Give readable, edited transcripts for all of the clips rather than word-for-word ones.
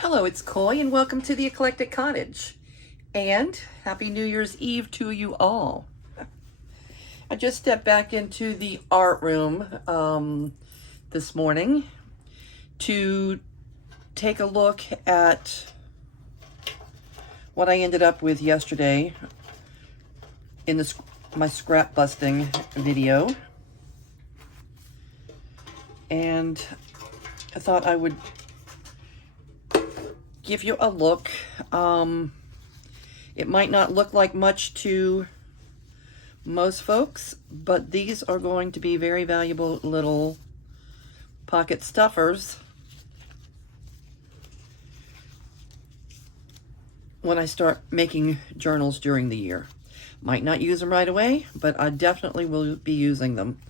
Hello, it's Coy, and welcome to the Eclectic Cottage. And Happy New Year's Eve to you all. I just stepped back into the art room this morning to take a look at what I ended up with yesterday in my scrap busting video. And I thought I would give you a look. It might not look like much to most folks, but these are going to be very valuable little pocket stuffers when I start making journals during the year. Might not use them right away, but I definitely will be using them.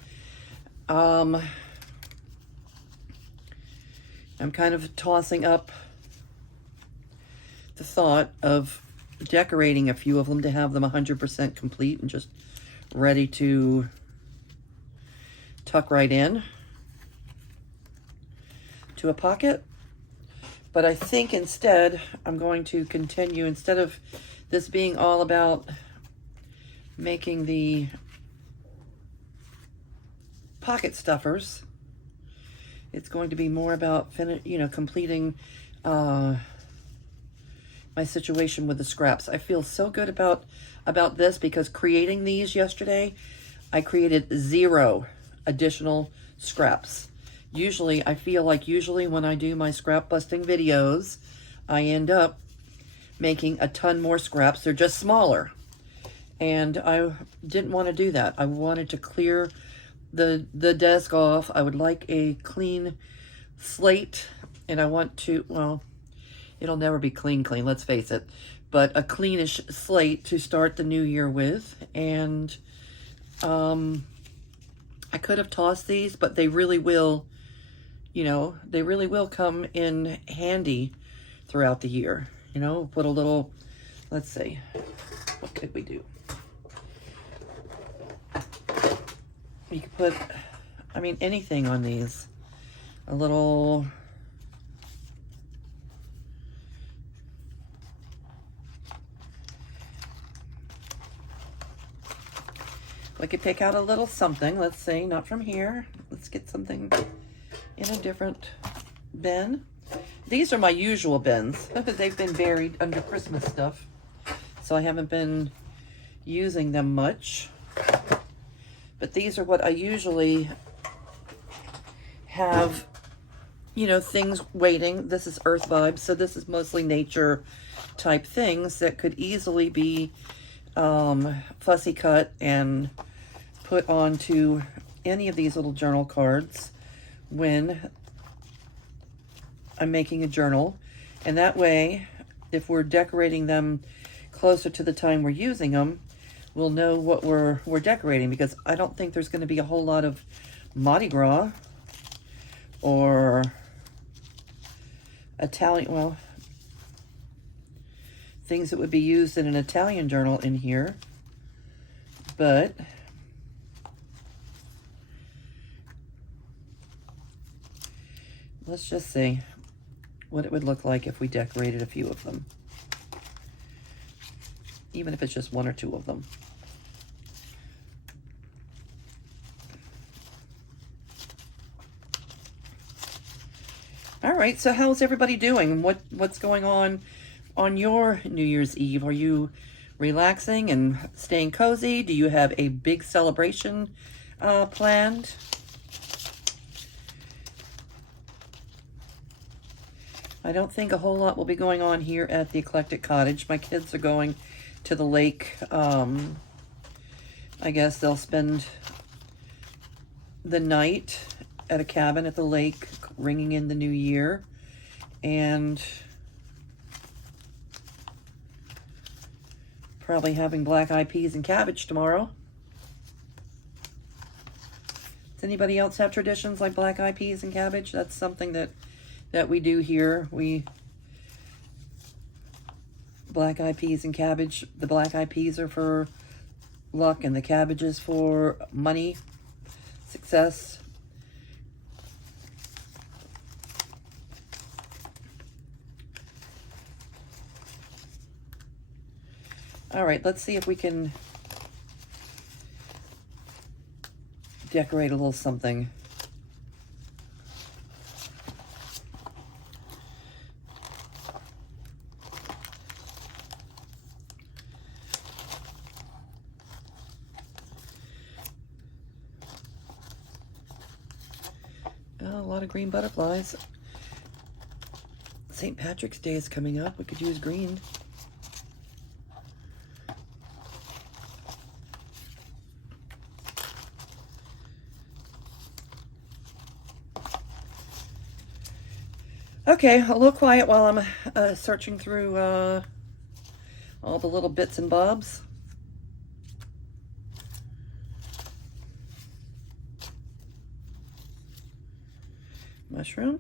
I'm kind of tossing up the thought of decorating a few of them to have them 100% complete and just ready to tuck right in to a pocket. But I think instead I'm going to continue, instead of this being all about making the pocket stuffers, it's going to be more about completing my situation with the scraps. I feel so good about this because creating these yesterday, I created 0 additional scraps. Usually, I feel like when I do my scrap busting videos, I end up making a ton more scraps. They're just smaller. And I didn't want to do that. I wanted to clear the desk off. I would like a clean slate, and I want to, well, it'll never be clean, let's face it, but a cleanish slate to start the new year with. And I could have tossed these, but they really will, they really will come in handy throughout the year. Put a little, let's see, what could we do? You could put, anything on these. A little, we could pick out a little something, let's say, not from here. Let's get something in a different bin. These are my usual bins. They've been buried under Christmas stuff, so I haven't been using them much. But these are what I usually have, things waiting. This is Earth Vibes, so this is mostly nature type things that could easily be fussy cut and put onto any of these little journal cards when I'm making a journal. And that way, if we're decorating them closer to the time we're using them, we'll know what we're decorating, because I don't think there's going to be a whole lot of Mardi Gras or Italian, well, things that would be used in an Italian journal in here. But let's just see what it would look like if we decorated a few of them, even if it's just 1 or 2 of them. All right, so how's everybody doing? What's going on your New Year's Eve? Are you relaxing and staying cozy? Do you have a big celebration planned? I don't think a whole lot will be going on here at the Eclectic Cottage. My kids are going to the lake. I guess they'll spend the night at a cabin at the lake, ringing in the new year. And probably having black-eyed peas and cabbage tomorrow. Does anybody else have traditions like black-eyed peas and cabbage? That's something that we do here. Black-eyed peas and cabbage. The black-eyed peas are for luck, and the cabbage is for money, success. All right, let's see if we can decorate a little something. Oh, a lot of green butterflies. St. Patrick's Day is coming up. We could use green. Okay, a little quiet while I'm searching through all the little bits and bobs. Mushroom.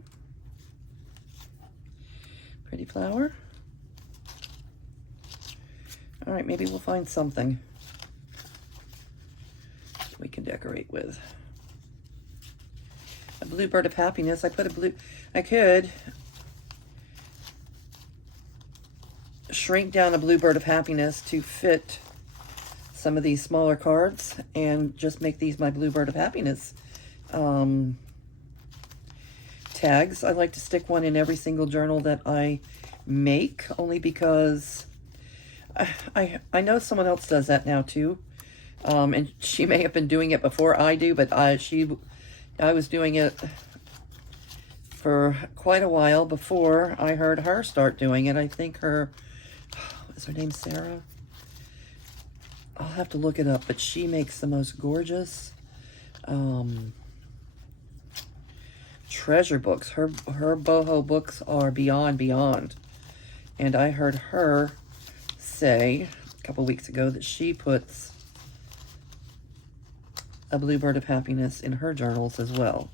Pretty flower. All right, maybe we'll find something we can decorate with. A bluebird of happiness. I could shrink down a bluebird of happiness to fit some of these smaller cards and just make these my bluebird of happiness tags. I like to stick one in every single journal that I make, only because I know someone else does that now too, and she may have been doing it before I do, but I was doing it for quite a while before I heard her start doing it. I think is her name Sarah? I'll have to look it up, but she makes the most gorgeous treasure books. Her boho books are beyond. And I heard her say a couple weeks ago that she puts a bluebird of happiness in her journals as well.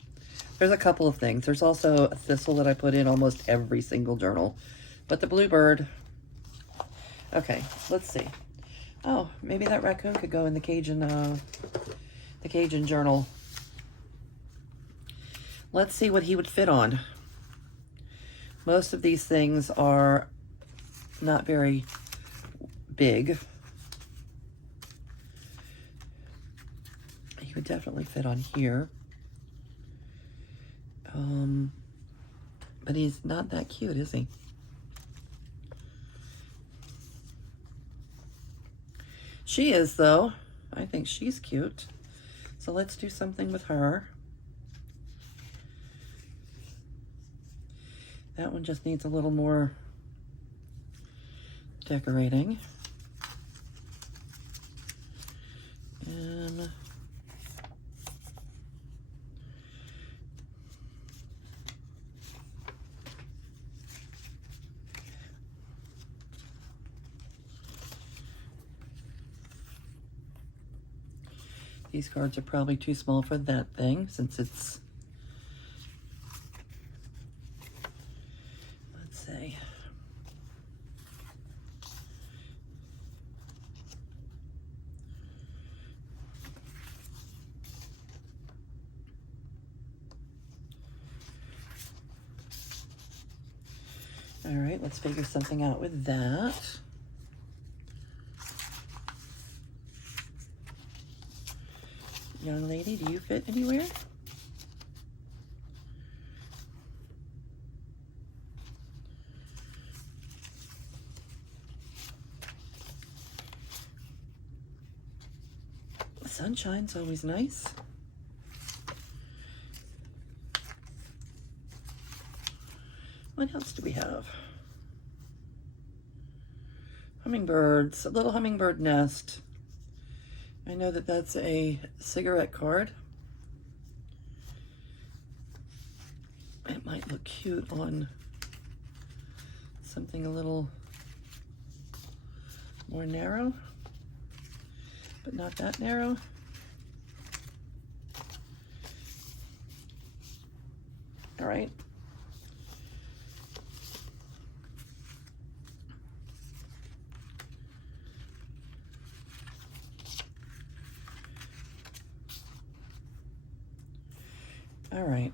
There's a couple of things. There's also a thistle that I put in almost every single journal. But the bluebird... Okay, let's see. Oh, maybe that raccoon could go in the Cajun journal. Let's see what he would fit on. Most of these things are not very big. He would definitely fit on here. But he's not that cute, is he? She is, though. I think she's cute. So let's do something with her. That one just needs a little more decorating. And these cards are probably too small for that thing, since it's, let's see. All right, let's figure something out with that. Young lady, do you fit anywhere? Sunshine's always nice. What else do we have? Hummingbirds, a little hummingbird nest. I know that that's a cigarette card. It might look cute on something a little more narrow, but not that narrow. All right. All right.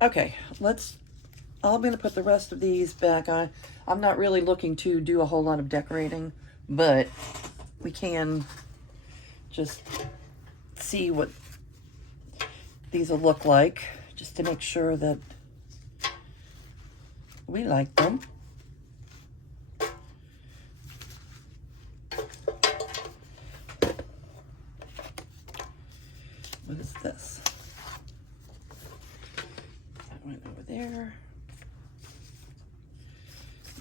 Okay, let's I'm going to put the rest of these back. I'm not really looking to do a whole lot of decorating, but we can just see what these will look like, just to make sure that we like them. What is this? That went over there.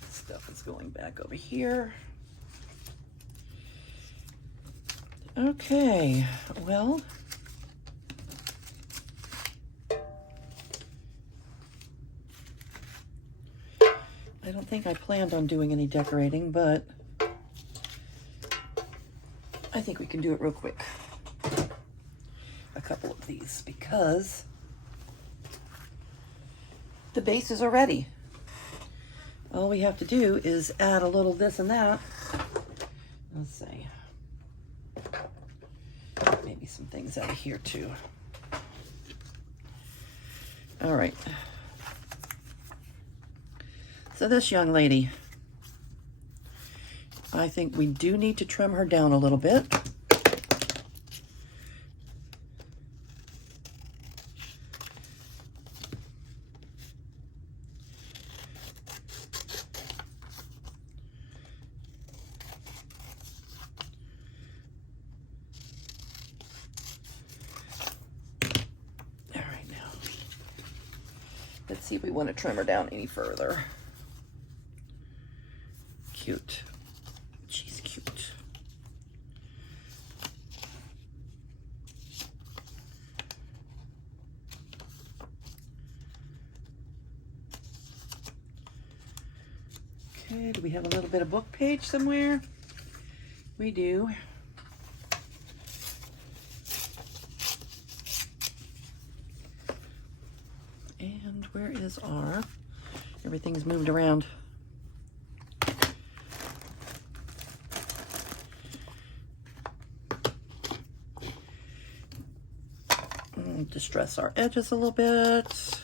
This stuff is going back over here. Okay, well, I don't think I planned on doing any decorating, but I think we can do it real quick. A couple of these, because the bases are ready. All we have to do is add a little this and that. Let's see. Maybe some things out of here too. All right. So this young lady, I think we do need to trim her down a little bit. All right, now, let's see if we want to trim her down any further. Cute. She's cute. Okay, do we have a little bit of book page somewhere? We do. And where is our... Everything's moved around. Distress our edges a little bit.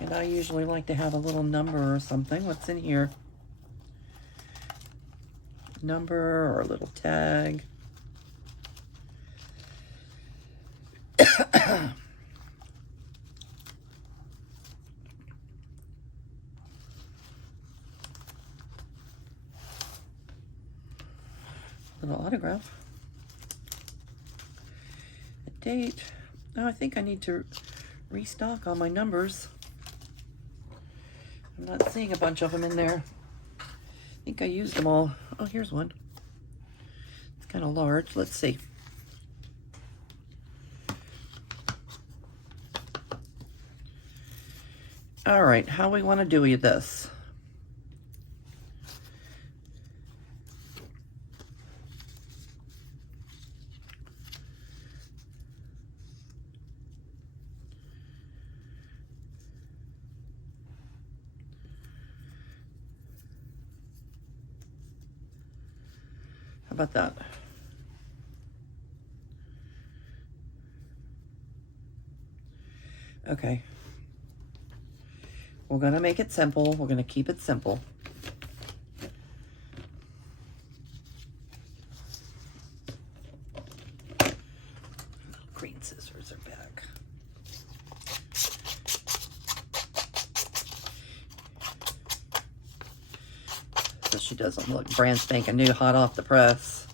And I usually like to have a little number or something. What's in here? Number or a little tag. Little autograph. A date. Oh, I think I need to restock all my numbers. I'm not seeing a bunch of them in there. I think I used them all. Oh, here's one. It's kind of large. Let's see. All right, how we want to do with this? How about that? Okay. We're going to make it simple. We're going to keep it simple. Green scissors are back. So she doesn't look brand spanking new, hot off the press.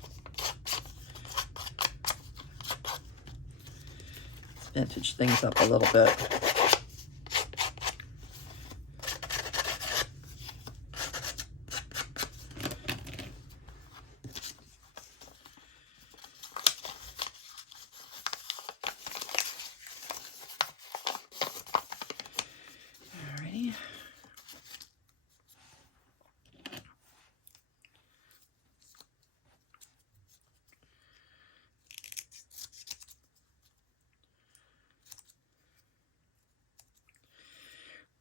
Let's vintage things up a little bit. Alrighty.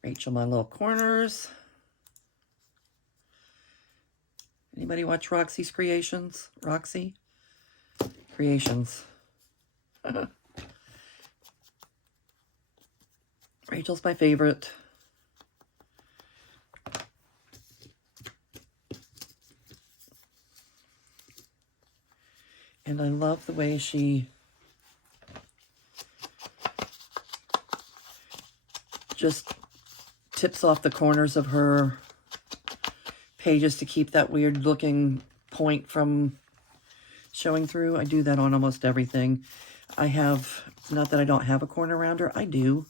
Rachel, my little corners. Anybody watch Roxy's Creations? Roxy Creations. Rachel's my favorite. And I love the way she just tips off the corners of her pages to keep that weird looking point from showing through. I do that on almost everything. I have, not that I don't have a corner rounder, I do.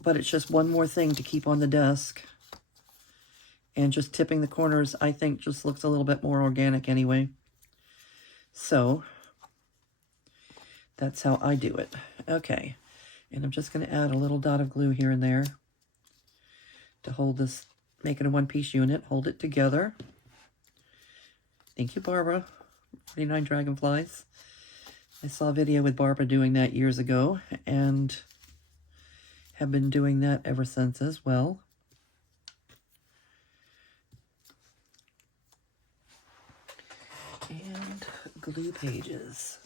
But it's just one more thing to keep on the desk. And just tipping the corners, I think, just looks a little bit more organic anyway. So, that's how I do it. Okay, and I'm just going to add a little dot of glue here and there to hold this, make it a one-piece unit, hold it together. Thank you, Barbara. 49 Dragonflies. I saw a video with Barbara doing that years ago, and have been doing that ever since as well. And glue pages.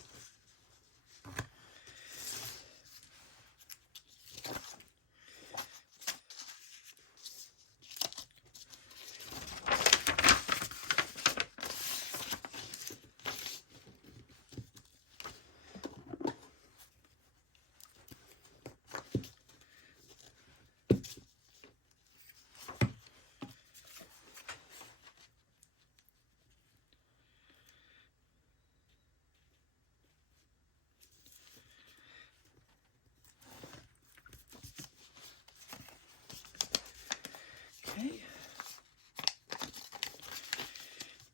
Okay.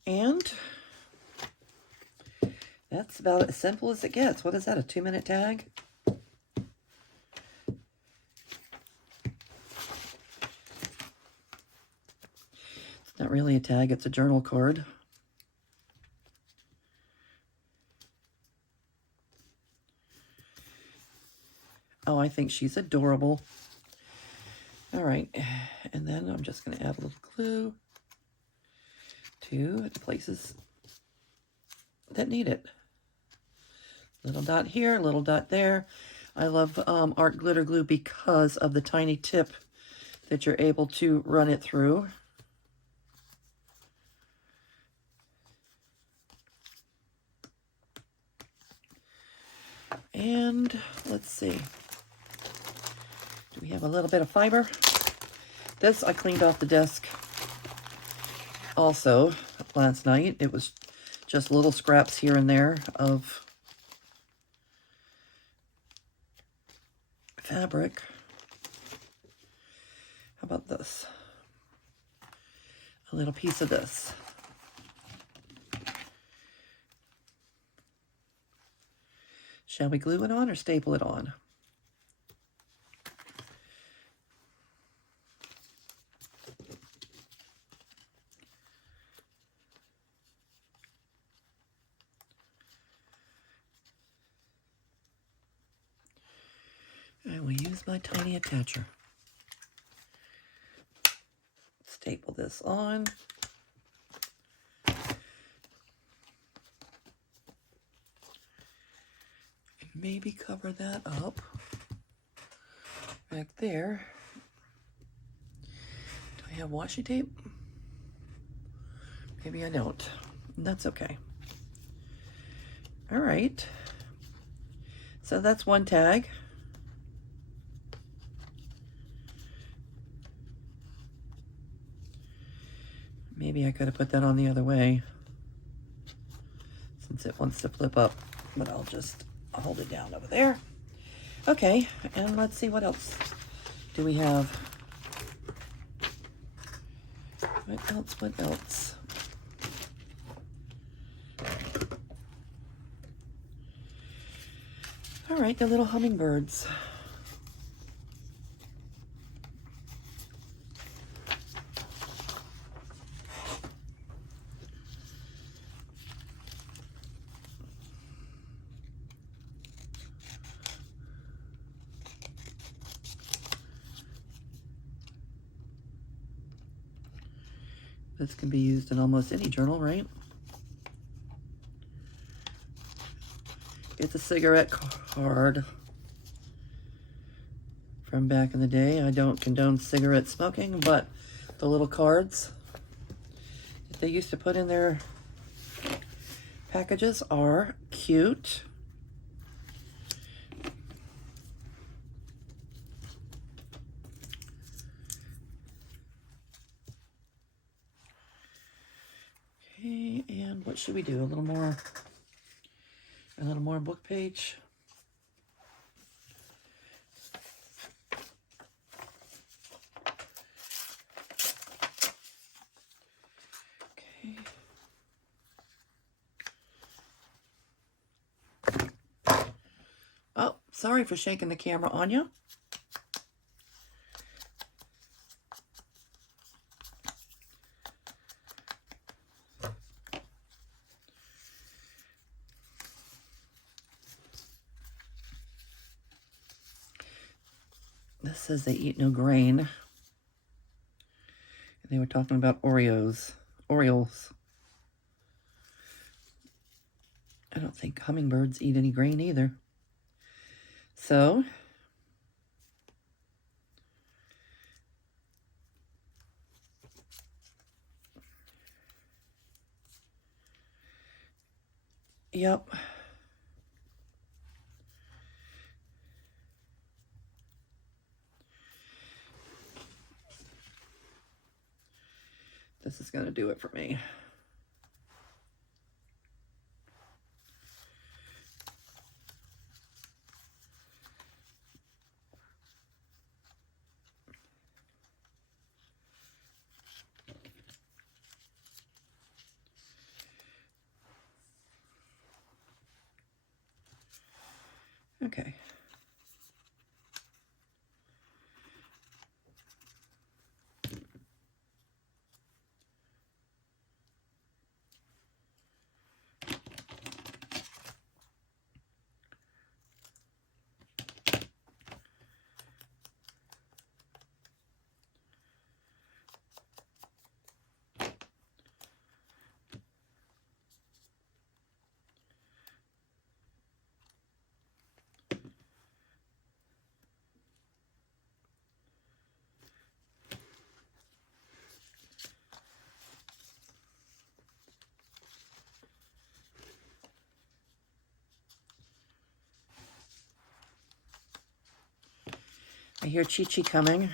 And that's about as simple as it gets. What is that, a 2-minute tag? It's not really a tag, it's a journal card. Oh, I think she's adorable. All right, and then I'm just going to add a little glue to the places that need it. Little dot here, little dot there. I love art glitter glue because of the tiny tip that you're able to run it through. And let's see. Do we have a little bit of fiber? This I cleaned off the desk also last night. It was just little scraps here and there of fabric. How about this? A little piece of this. Shall we glue it on or staple it on? I will use my tiny attacher. Staple this on. Maybe cover that up back there. Do I have washi tape? Maybe I don't. That's okay. All right. So that's one tag. Maybe I could have put that on the other way since it wants to flip up, but I'll just hold it down over there. Okay, and let's see what else do we have. What else? All right, the little hummingbirds. This can be used in almost any journal, right? It's a cigarette card from back in the day. I don't condone cigarette smoking, but the little cards that they used to put in their packages are cute. Okay, and what should we do? A little more book page. Okay. Oh, sorry for shaking the camera on you. This says they eat no grain. And they were talking about Oreos. I don't think hummingbirds eat any grain either. So, yep. This is going to do it for me. Okay. I hear Chi-Chi coming.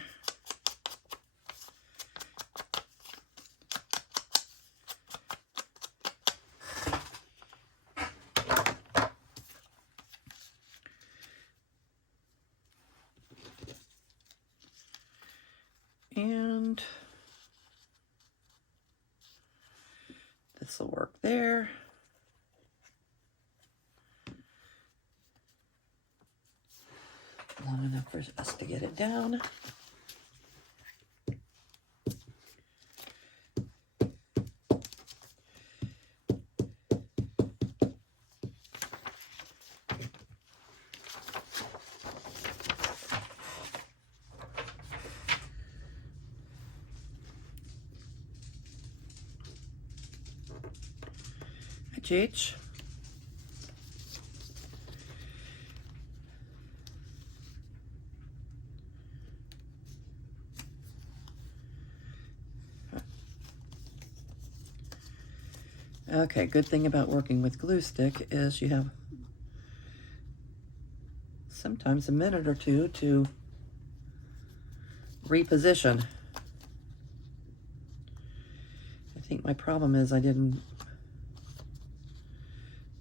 And this will work there. Long enough for us to get it down. Hi, Cheech. Okay, good thing about working with glue stick is you have sometimes a minute or two to reposition. I think my problem is I didn't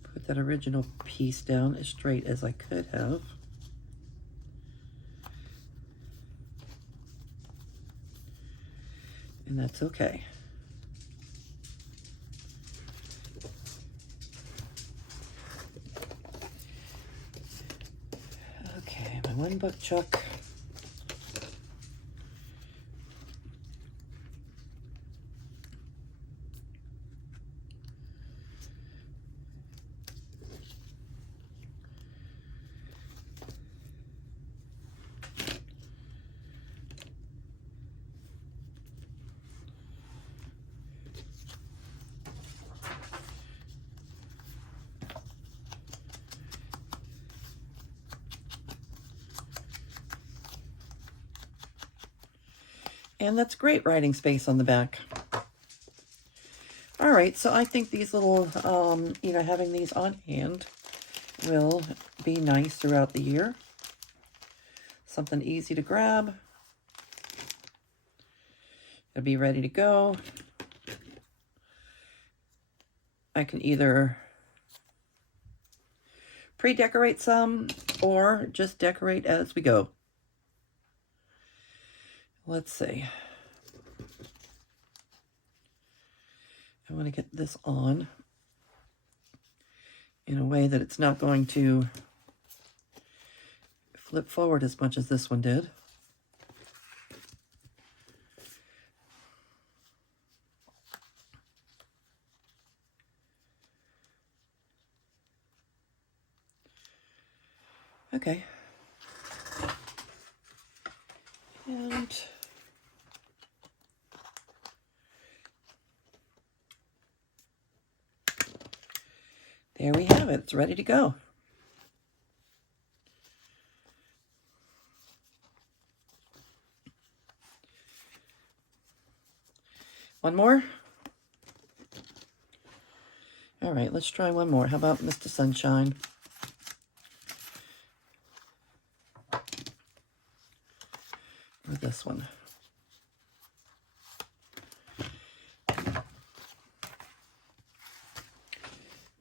put that original piece down as straight as I could have. And that's okay. Okay, my one book chuck. And that's great writing space on the back. All right, so I think these little, you know, having these on hand will be nice throughout the year. Something easy to grab. It'll be ready to go. I can either pre-decorate some or just decorate as we go. Let's see. I want to get this on in a way that it's not going to flip forward as much as this one did. Okay. And there we have it. It's ready to go. One more? All right, let's try one more. How about Mr. Sunshine? Or this one.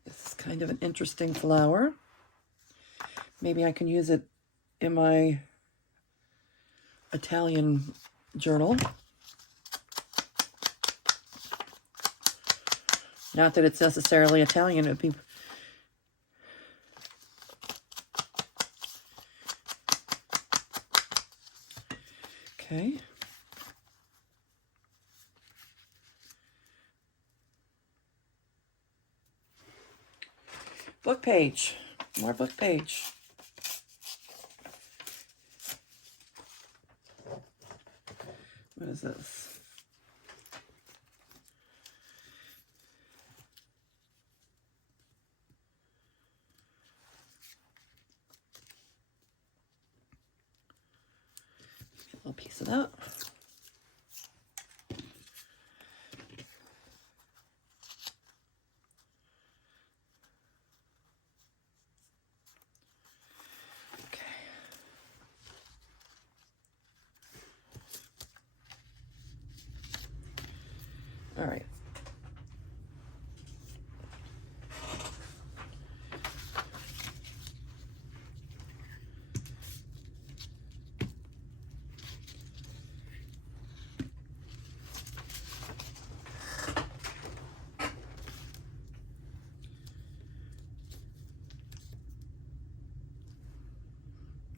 This is kind of an interesting flower. Maybe I can use it in my Italian journal. Not that it's necessarily Italian, it would be... Okay. Book page. More book page. What is this? Get a little piece of that. All right.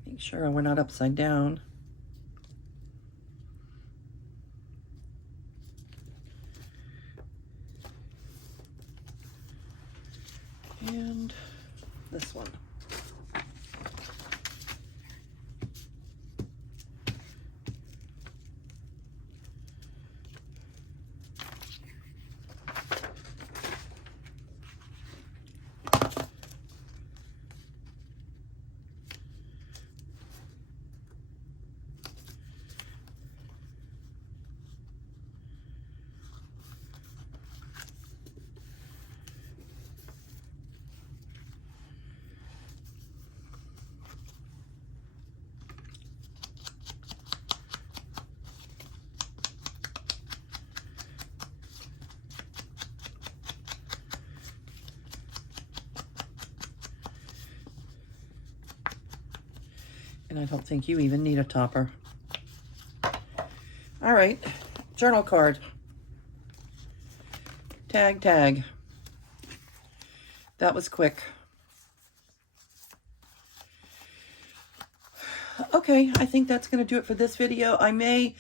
Make sure we're not upside down. And this one. And I don't think you even need a topper. All right, journal card. Tag, tag. That was quick. Okay, I think that's going to do it for this video. I'm going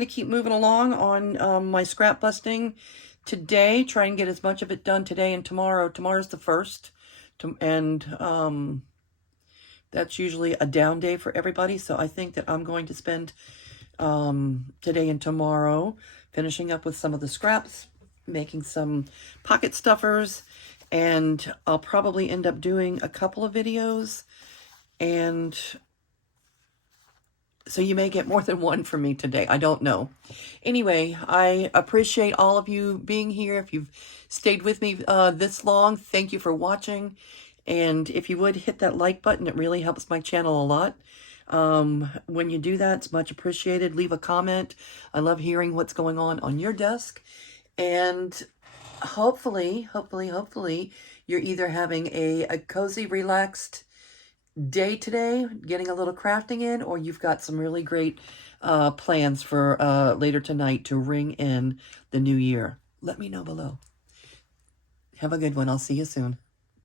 to keep moving along on my scrap busting today. Try and get as much of it done today and tomorrow. Tomorrow's the 1st. And that's usually a down day for everybody. So I think that I'm going to spend today and tomorrow finishing up with some of the scraps, making some pocket stuffers, and I'll probably end up doing a couple of videos and So you may get more than one from me today. I don't know. Anyway, I appreciate all of you being here. If you've stayed with me this long, thank you for watching. And if you would hit that like button, it really helps my channel a lot. When you do that, it's much appreciated. Leave a comment. I love hearing what's going on your desk. And hopefully, you're either having a cozy, relaxed day today, getting a little crafting in, or you've got some really great plans for later tonight to ring in the new year. Let me know below. Have a good one. I'll see you soon.